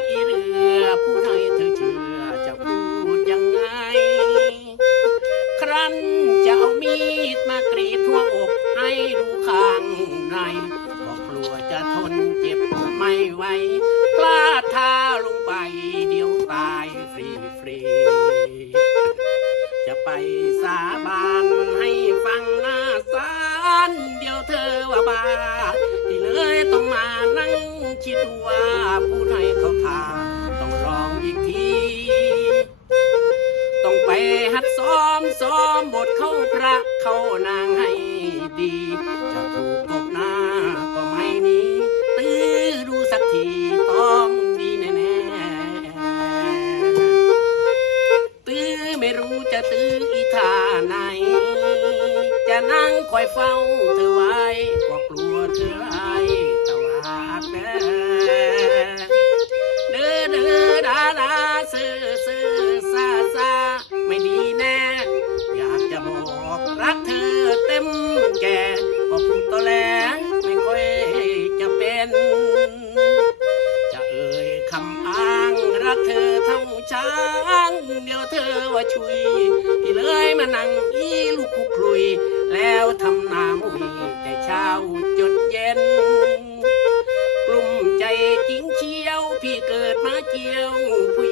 กอีเรือผู้ให้เธอเชื่อจะพูดยังไง ครั้นจะเอามีดมากรีดทั่วอกให้รู้ข้างในบอกกลัวจะทนเจ็บไม่ไหวพลาดท่าลงไปเดี๋ยวตายฟรีฟรีจะไปสาบานให้ฟังหน้าสารเดี๋ยวเธอว่าบาที่เลยต้องมานั่งคิดว่าพูด มซ้อมบทเข้าพระเข้านางให้ดี จะถูกตบหน้าก็ไม่นี้ตื้อดูสักทีต้องดีแน่ๆตื้อไม่รู้จะตื้ออีท่าไหน จะนั่งคอยเฝ้าเธอไว้ก็กลัวเธอ ช้างเดี๋ยวเธอว่าช่วยพี่เลยมานั่งอีลูกคุกลุย แล้วทำนามุยแต่เช้าจดเย็น กลุ่มใจจริงเชียว พี่เกิดมาเจียวผู้